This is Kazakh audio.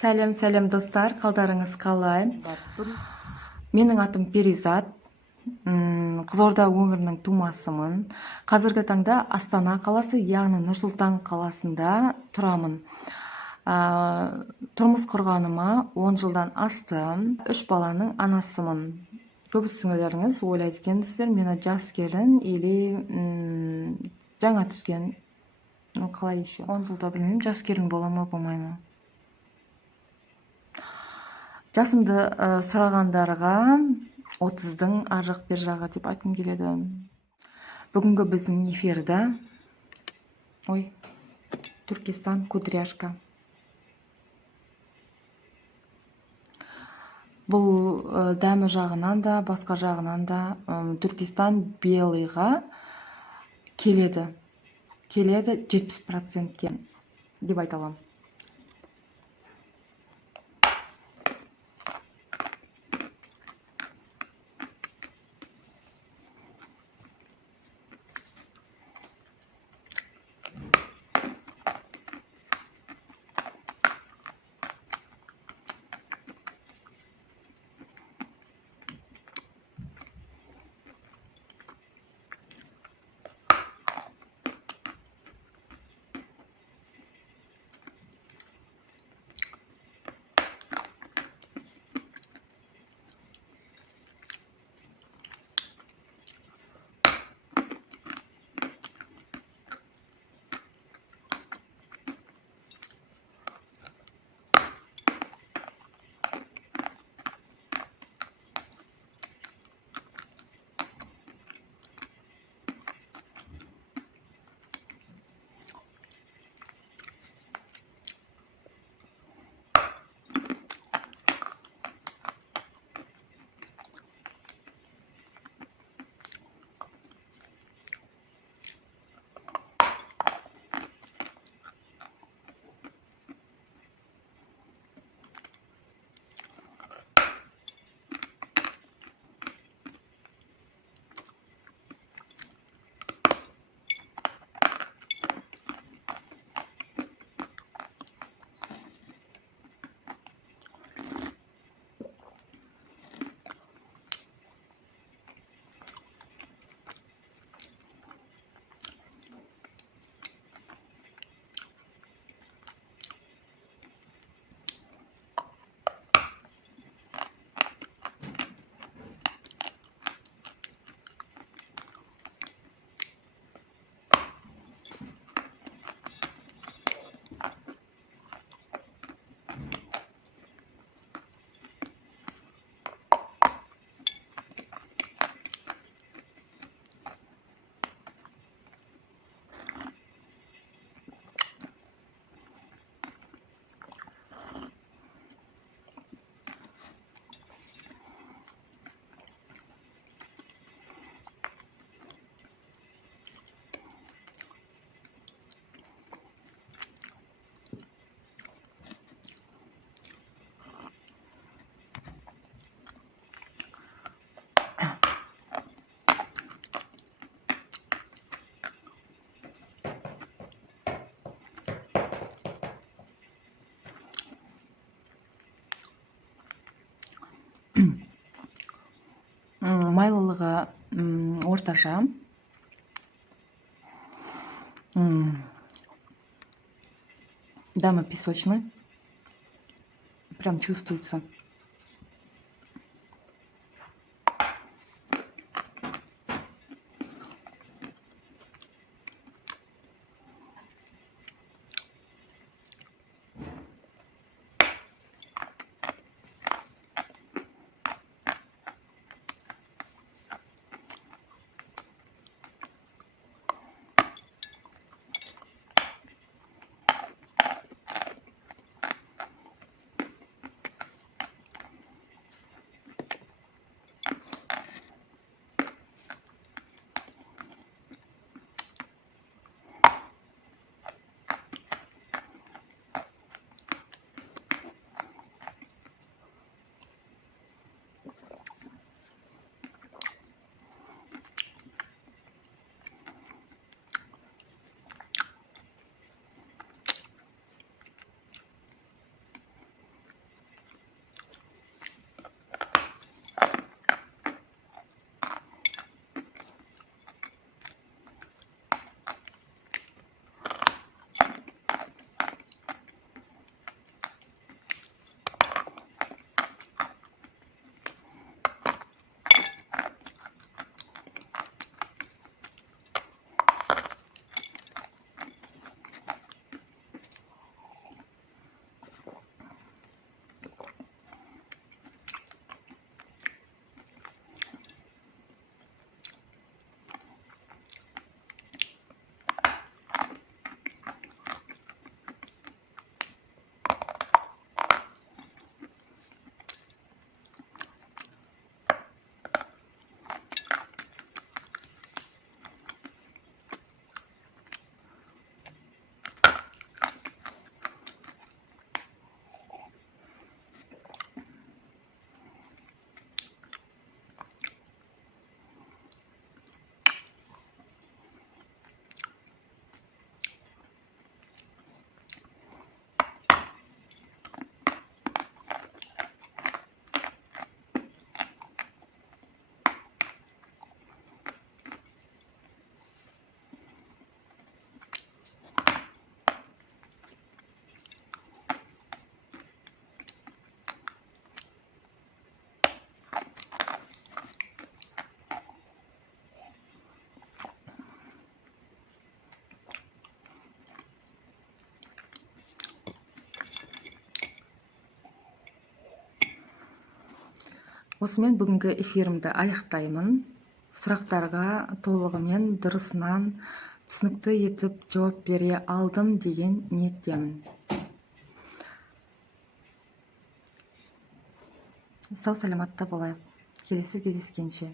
Сәлем достар, қалдарыңыз қалай? Менің атым Перизат. Қызылорда өңірінің тумасымын. Қазіргі таңда Астана қаласы, яғни Нұр-Сұлтан қаласында тұрамын. Тұрмыс құрғаныма 10 жылдан асты. 3 баланың анасымын. Көп сіңілеріңіз ойлайды екенсіздер, мені жас келін или жаңа түскен, қалай еще 10 жылда білмеймін, жас келін бола ма, болмай ма. Жасымды сұрағандарға 30-дың ар жақ бер жағы деп айтқым келеді. Бүгінгі біздің эфирді Түркістан кудряшка. Бұл дәмі жағынан да, басқа жағынан да Түркістан белыйға келеді 70%-ке деп айта аламын. Майлылығы орташа. Дама песочный. Прям чувствуется. Осымен бүгінгі эфирімді аяқтаймын. Сұрақтарға толығымен дұрысынан түсінікті етіп жауап бере алдым деген ниеттемін. Сау саламатта болайық. Келесі кездескенше.